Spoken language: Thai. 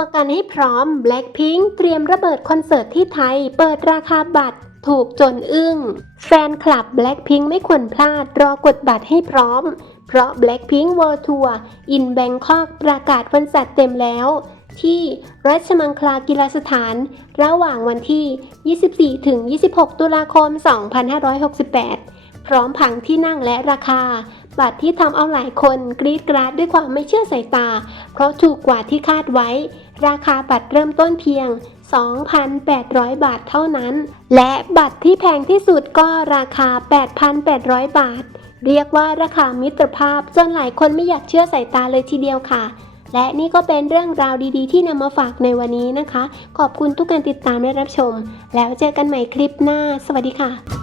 ตัวกันให้พร้อม Blackpink เตรียมระเบิดคอนเสิร์ตที่ไทย เปิดราคาบัตรถูกจนอึ้ง แฟนคลับ Blackpink ไม่ควรพลาด รอกดบัตรให้พร้อม เพราะ Blackpink World Tour in Bangkok ประกาศวันจัดเต็มแล้ว ที่รัชมังคลากีฬาสถาน ระหว่างวันที่ 24 ถึง 26 ตุลาคม 2568 พร้อมผังที่นั่งและราคา บัตรที่ทำเอาหลายคนกรีดกราดด้วยความไม่เชื่อสายตา เพราะถูกกว่าที่คาดไว้ ราคาบัตรเริ่มต้นเพียง 2,800 บาทเท่านั้น และบัตรที่แพงที่สุดก็ราคา 8,800 บาท เรียกว่าราคามิตรภาพจนหลายคนไม่อยากเชื่อสายตาเลยทีเดียวค่ะและนี่ก็เป็นเรื่องราวดีๆ ที่นำมาฝากในวันนี้นะคะ ขอบคุณทุกการติดตามและรับชม แล้วเจอกันใหม่คลิปหน้า สวัสดีค่ะ